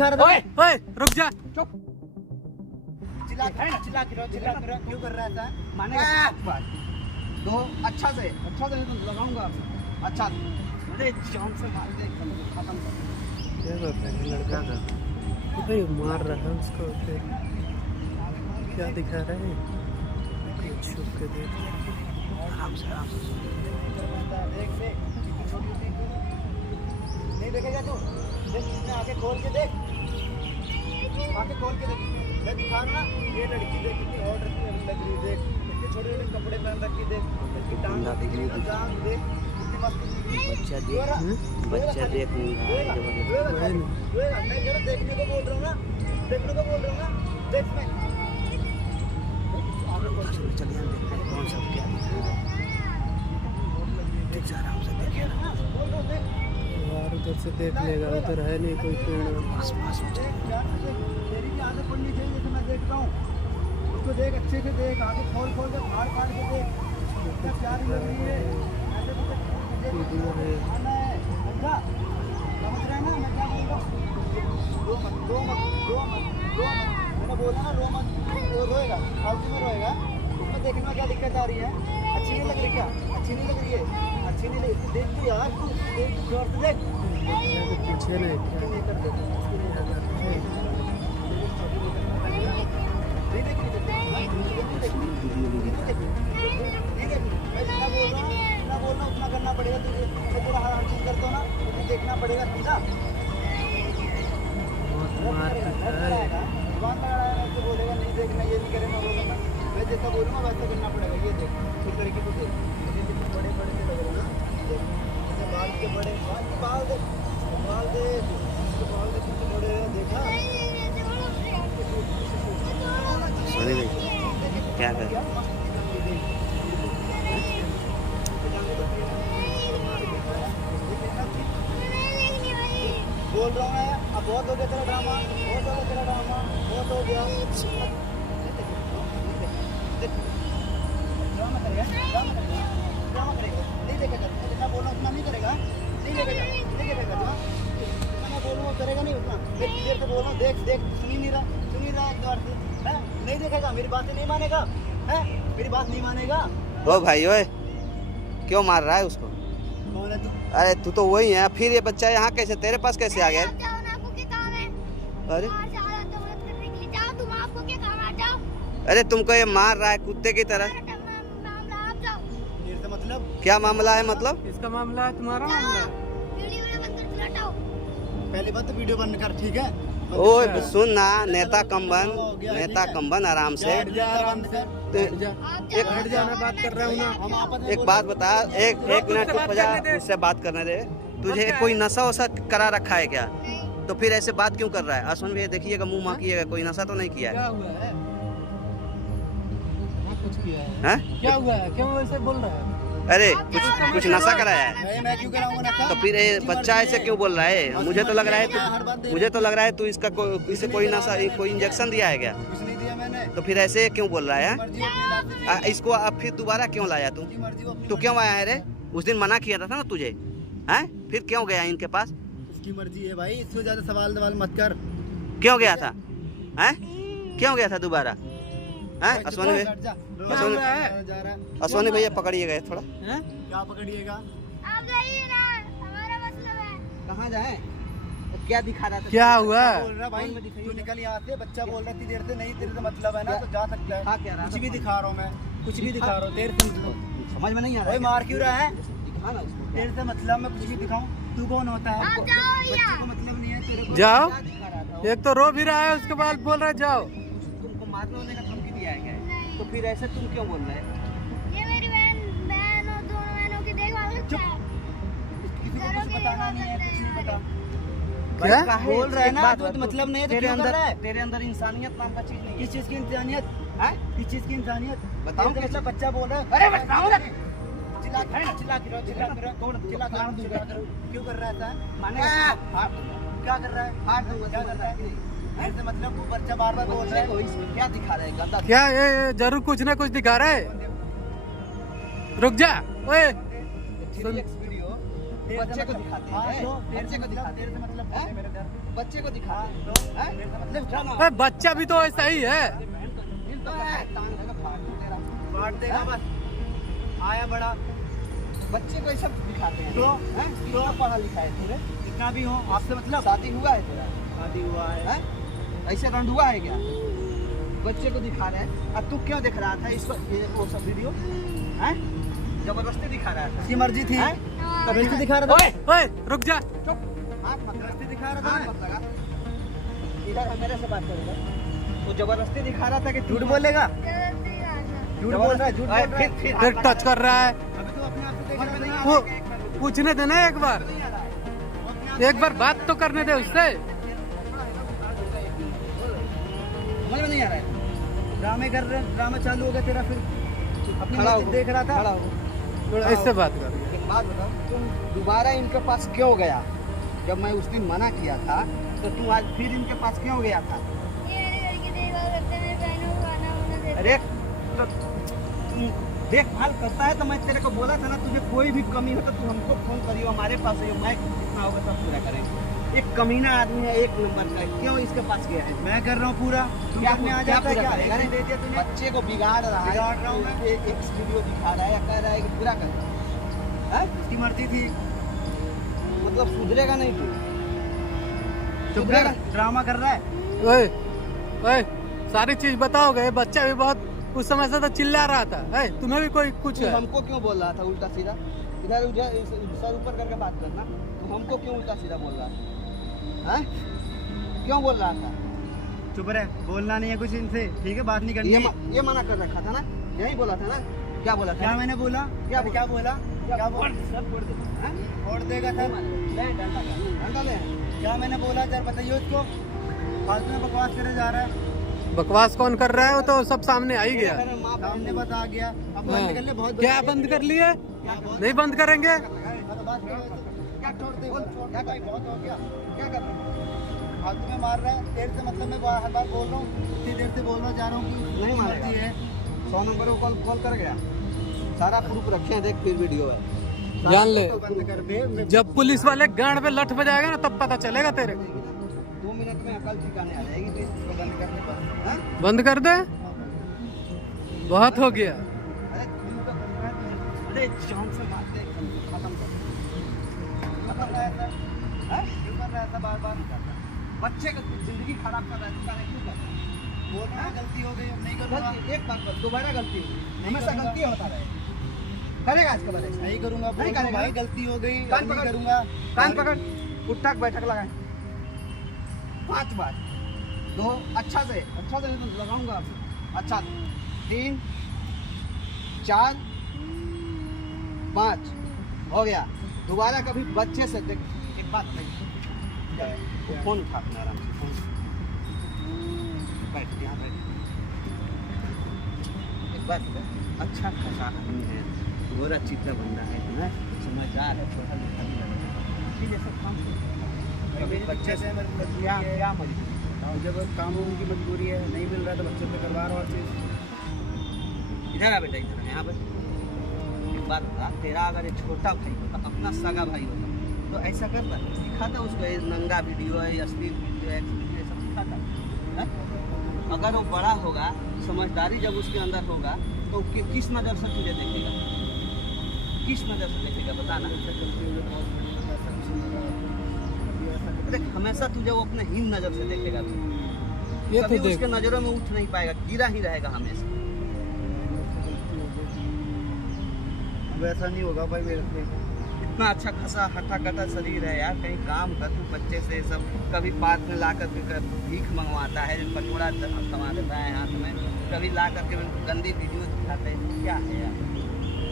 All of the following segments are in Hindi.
दिखा रहा था। ओए ओए रुक जा, चुप। चिल्ला क्यों कर रहा था? मानेगा दो अच्छा से तो लगाऊंगा। अच्छा अरे जान से मार दे, खत्म कर। क्या करता है लड़का का? भाई मार रहा है उसको, फिर क्या दिखा रहा है? छुप के देख, आराम से देख नहीं देखेगा तू? देख इसमें आके खोल के देख, आके खोल के देख। मैं दिखा रहा ना, ये लड़की देख कितनी हॉट लग रही है। देख इसके छोटे छोटे कपड़े पहन रखी, देख इसकी टांग दिख रही है ना, जान देख कितनी मस्त। बच्चा देख नहीं रहा है। मैं जरा देखने को बोल रहा हूँ ना, देखने को बोल रहा हूँ ना। देख मैं चलिए देखते हैं कौन सा क्या दिखा रहा है। देख आराम से देखे ना यार, उधर से देख लेगा, उधर है नहीं कोई पेड़। आसपास में चलिए। तेरी भी आदत पड़नी चाहिए, जैसे मैं देख रहा हूँ उसको। देख अच्छे से देख, आगे खोल खोल के फाड़ फाड़ के देख, कितना प्यारी लग रही है। ऐसे तो आना है, समझा? समझ रहे हैं ना मैं क्या बोल रहा हूँ? रो मत रो मत रो मत रो मत, मैंने बोला ना रो मत। वो रोएगा, फालतू में रोएगा। उसमें देखने में क्या दिक्कत आ रही है? अच्छी नहीं लग रही क्या? अच्छी नहीं लग रही है? अच्छी नहीं लग, देख तू यार, तू देख, तू गौर से देख। पीछे नहीं नहीं कर देते उतना करना पड़ेगा तुझे। तो पूरा हर चीज करते हो ना, तुझे देखना पड़ेगा सीधा। जुबान लगाया तो बोलेगा नहीं देखना, ये नहीं करेगा, वो करना। मैं जैसा बोलूँगा वैसा करना पड़ेगा। ये देख इस लड़की को देख, बड़े बड़े से लग रहे ना, देख बाल के बड़े, बाल दे कितने बड़े हैं, देखा? सोनी भाई क्या कर बोल रहा हूँ मैं, अब बहुत हो गया तेरा ड्रामा, बहुत हो गया तेरा ड्रामा, बहुत हो गया। ड्रामा करेगा नहीं देखेगा। जितना बोलना उतना नहीं करेगा, नहीं देखेगा मैं बोलूँगा करेगा नहीं उतना। मैं देर से बोल रहा हूँ, देख सुन ही नहीं रहा एक बार से, है? नहीं देखेगा, मेरी बातें नहीं मानेगा, है? मेरी बात नहीं मानेगा। ओ भाई ओए, क्यों मार रहा है उसको? कौन है तू? अरे तू तो वही है। फिर ये बच्चा यहाँ कैसे तेरे पास कैसे आ गया? अरे तुमको ये मार रहा है कुत्ते की तरह। मतलब क्या मामला है? मतलब इसका मामला है, तुम्हारा मामला है। पहली बात तो वीडियो बंद कर, ठीक है? ओए सुन ना, नेता कम बन आराम से। हट जा, मैं बात कर रहा हूँ ना। एक बात बता, एक मिनट रुक जा, मुझसे बात करने दे। तुझे कोई नशा वशा करा रखा है क्या? तो फिर ऐसे बात क्यों कर रहा है? आसमान भैया देखिएगा, मुंह मांगिएगा, कोई नशा तो नहीं किया है? क्या हुआ है? कुछ किया है? हैं? क्या हुआ है? क्यों ऐसे बोल रहा है? अरे कुछ नशा कराया है? मैं क्यों कराऊंगा नशा? तो फिर ये बच्चा ऐसे क्यों बोल रहा है? मुझे तो लग रहा है तू इसे कोई नशा, कोई इंजेक्शन दिया है क्या? कुछ नहीं दिया मैंने। तो फिर ऐसे क्यों बोल रहा है? मर्जी अपनी लाइफ से, इसको अब फिर दोबारा क्यों लाया तू? मर्जी वो अपनी तू क्यों आया है रे? उस दिन मना किया था ना तुझे, हैं? फिर क्यों गया इनके पास? उसकी मर्जी है भाई, इससे ज्यादा सवाल मत कर। क्यों गया था? हैं? क्यों गया था दोबारा? हैं? अश्वनी भैया पकड़िएगा थोड़ा। क्या पकड़िएगा? आप जाइए ना, हमारा मतलब है। कहाँ जाए? क्या दिखा रहा था? क्या हुआ? बोल रहा भाई तू निकल यहाँ से। बच्चा बोल रहा थी देर से, नहीं तेरे से मतलब है ना तो जा सकता है। कुछ भी दिखा रहा हूँ मैं, कुछ भी दिखा रहा हूँ तेरे से मतलब। समझ में नहीं आ भाई मार क्यों रहा है? दिखा ना उसको। तेरे से मतलब मैं कुछ भी दिखाऊं? तू कौन होता है? आप जाओ बच्चे या। को मतलब नहीं है तेरे को। जाओ। क्या दिखा रहा था? एक तो रो भी रहा है, उसके बाद बोल रहा है जाओ। तुमको मारने वाले का धमकी दिया है क्या? तो फिर ऐसे तुम क्यों बोल रहे हैं? ये मेरी बहन और दोनों बहनों की देखभाल करता है। किसी को कुछ बताना नहीं है, कुछ नहीं पता। क्या बोल रहा है ना, तो मतलब नहीं है तो क्यों कर रहा है? तेरे अंदर इंसानियत नाम का चीज नहीं है। किस चीज की इंसानियत? हैं? किस चीज की इंसानियत? बताओ तेरे से मतलब बच्चा बोल रहा है। अरे बताओ ना। चिल्ला के रहो, क्यों कर रहा था? माने क्या कर रहा है? क्या कर रहा है? ऐसे मतलब वो बच्चा बार बार बोल रहा है। इसमें क्या दिखा रहा है? गंदा क्या ये जरूर कुछ ना कुछ दिखा रहा है। रुक जा ओए, वीडियो बच्चे को दिखाते हैं, बच्चे को दिखाते हैं, मतलब हैं? मेरे घर बच्चे को दिखाते हैं, हैं? उठा ना। अरे बच्चा भी तो ऐसा ही है। टांग लगा फाड़ दूं तेरा। काट देगा बस, आया बड़ा। बच्चे को ये सब दिखाते हैं, तो? हैं? कितना पढ़ा लिखा है तूने? कितना भी हो आपसे मतलब शादी हुआ है तेरा? शादी हुआ है। हैं? ऐसे रंडुआ है क्या? बच्चे को दिखा रहे हैं। अब तू क्यों दिख रहा था इसको, ये वो सब वीडियो? हैं? जबरदस्ती दिखा रहा था। उसकी मर्जी थी। हैं? जबरदस्ती दिखा रहा ओए ओए रुक जा। चुप, हाथ मत लगा। जबरदस्ती दिखा रहा हाथ था। मत लगा। इधर है, मेरे से बात करेगा। वो जबरदस्ती दिखा रहा था कि झूठ बोलेगा, जबरदस्ती गाना। झूठ बोल रहा है, झूठ बोल रहा है। फिर टच कर रहा है। अभी तो अपने आप से देख रहा है। वो पूछने देना एक बार, एक बार बात तो करने दे उससे। समझ में नहीं आ रहा है? ड्रामे कर रहे हैं, ड्रामा चालू हो गया तेरा फिर। अपनी खड़ा मर्जी हो, देख रहा था। खड़ा हो। थोड़ा इससे बात कर। एक बात बताओ, तुम दोबारा इनके पास क्यों गया? जब मैं उस दिन मना किया था तो तू आज फिर इनके पास क्यों गया था? ये मेरे घर की देखभाल करते हैं, मेरे बहनों को खाना वाना देते हैं। अरे तो तू देखभाल करता है तो मैं तेरे को बोला था ना, तुझे कोई भी कमी हो तो तू हमको फोन करियो, हमारे पास आइयो, मैं जितना होगा सब पूरा करेंगे। एक कमीना आदमी है, एक नंबर का है, क्यों इसके पास गया है? मैं कर रहा हूँ पूरा, तू क्या करने आ क्या जाता है पूरा क्या? करेगा? एक दिन दे दिया तूने। बच्चे को बिगाड़ रहा है, बिगाड़ रहा हूँ मैं। एक वीडियो दिखा रहा है या कह रहा है कि पूरा कर, हैं? उसकी मर्जी थी। मतलब सुधरेगा नहीं तू? चुप सुधरेगा? कर, ड्रामा कर रहा है। ओए ओए सारी चीज बताओगे। बच्चा भी बहुत उस समय से तो चिल्ला रहा था। ए, तुम्हें भी कोई कुछ तू है? हमको क्यों बोल रहा था उल्टा सीधा? इधर उधर सर ऊपर करके बात करना। तू हमको क्यों उल्टा सीधा बोल रहा था? हैं? क्यों बोल रहा था? चुप रहे, बोलना नहीं है कुछ इनसे, ठीक है? बात नहीं करनी है। ये मना कर रखा था ना, यही बोला था ना? क्या बोला था? क्या मैंने बोला? क्या क्या बोला? क्या बोला? सब छोड़ दे, हैं? छोड़ देगा सर। ले डंडा का, डंडा ले। क्या मैंने बोला सर, बताइए उसको। फालतू में बकवास करे जा रहा है। बकवास कौन कर रहा है? वो तो सब सामने आ ही गया। सामने बता गया। अब बंद कर ले, बहुत क्या बंद कर लिए? नहीं बंद करेंगे। क्या छोड़ दे, क्या भाई बहुत हो गया। क्या कर रहा है? फालतू में मार रहा है। देर से मतलब मैं हर बार बोल रहा हूँ, इतनी देर से बोलना चाह रहा हूँ कि नहीं मारेगा। मर्जी है। 100 नंबर को कॉल कर गया, सारा प्रूफ रखे हैं, देख फिर वीडियो है। जान ले, तो बंद कर दे। जब पुलिस वाले गांड पे लठ बजाएगा ना तब पता चलेगा तेरे को। 2 मिनट में अकल ठिकाने आ जाएगी फिर इसको बंद करने पर, हैं? बंद कर दे, बहुत हो गया। अरे दिल तो कर रहा है तुझे। अरे जान से मारते हैं, खत्म कर, खत्म कर ऐसा, हैं? क्यों कर रहा है ऐसा बार बार? बच्चे का जिंदगी खराब कर रहा है, तू क्यों कर रहा है? बोलना है, गलती हो गई, अब नहीं करूँगा। गलती एक बार कर, दोबारा गलती होगी। हमेशा गलती होता रहे, करेगा आज के बाद ऐसा? नहीं करूँगा, नहीं करेगा भाई गलती हो गई, कान अब नहीं पकड़। करूँगा। कान पकड़, उठक बैठक लगाए 5 बार, 2 अच्छा से नहीं तो लगाऊंगा आपको। अच्छा 3 4 5 हो गया। दोबारा कभी बच्चे से देख, एक बात नहीं, फोन उठा अपना आराम से, फोन बैठ यहाँ बैठ। एक बात है, अच्छा खासा आदमी है, गोरा चित्रा बंदा है, समझदार है, पढ़ा लिखा भी लड़का, ठीक है, सब काम कभी बच्चे से मजबूरी है। क्या मजबूरी? जब काम की मजबूरी है, नहीं मिल रहा तो बच्चे से करवा रहा हूँ हर चीज़। इधर आ बेटा, इधर यहाँ पर एक बात बता, तेरा अगर एक छोटा भाई होता, अपना सगा भाई होता, तो ऐसा करता, दिखाता उसको ये नंगा वीडियो है, अश्लील वीडियो है, ये सब दिखाता है? अगर वो बड़ा होगा, समझदारी जब उसके अंदर होगा, तो किस नज़र से तुझे देखेगा? किस नज़र से देखेगा बताना? देख, हमेशा तुझे वो अपने हीन नज़र से देखेगा, ये कभी तो देख, उसके नज़रों में उठ नहीं पाएगा, गिरा ही रहेगा हमेशा। अब ऐसा नहीं होगा भाई मेरे से। इतना अच्छा खासा हट्टा कट्टा शरीर है यार, कहीं काम कर तू बच्चे से सब, कभी पार्क में ला करके भीख मंगवाता है, पटोरा थमा देता है हाथ में, कभी ला करके गंदी वीडियो दिखाते हैं, क्या है यार?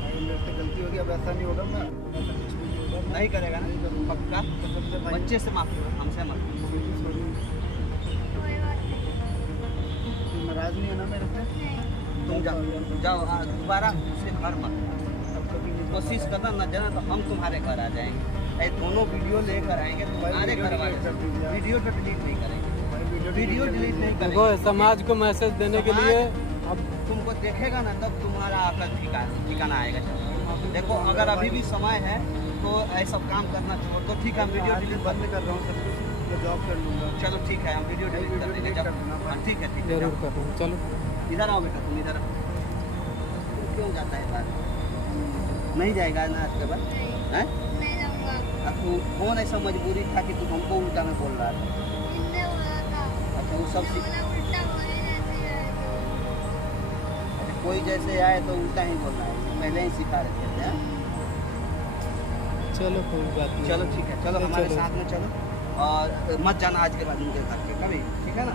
भाई मेरे से गलती होगी, अब ऐसा नहीं होगा। मैं ऐसा कुछ नहीं होगा। नहीं करेगा ना पक्का? कसम से भाई, बच्चे से माफ करो, हमसे मत। कोई बात नहीं। तू नाराज नहीं है ना मेरे से? नहीं। तुम जाओ दोबारा उससे घर मत, अब कभी नहीं। कोशिश करना न जाना तो हम तुम्हारे घर आ जाएंगे, ये दोनों वीडियो लेकर आएंगे तुम्हारे घर वाले, वीडियो तो डिलीट नहीं करेंगे, वीडियो डिलीट नहीं देखो करेंगे। समाज को मैसेज देने के लिए अब तुमको देखेगा ना तब तुम्हारा अकल ठिकाना आएगा। देखो अगर अभी भी समय है तो ऐसा काम करना छोड़ दो। ठीक है, हम वीडियो डिलीट बंद कर रहा हूँ सब कुछ, मैं जॉब कर लूँगा। चलो ठीक है, हम वीडियो डिलीट कर देंगे जब। हाँ, ठीक है ठीक है, जरूर जाओ। कर रहा हूँ, चलो। इधर आओ बेटा, तुम इधर आओ। तुम क्यों जाता है बाहर? नहीं जाएगा ना आज के बाद? हैं? नहीं जाऊंगा। अब तू कौन ऐसा मजबूरी था कि तू हमको उल्टा में बोल रहा था? इसने बोला था। अच्छा वो सब सीख, बोला उल्टा बोले जैसे है तो। अच्छा कोई जैसे आए तो उल्टा ही बोलना है, पहले ही सिखा रहे थे हैं? चलो कोई बात नहीं। चलो ठीक है, चलो चलो, हमारे चलो। साथ में चलो और मत जाना आज के बाद उनके घर पे कभी, ठीक है ना?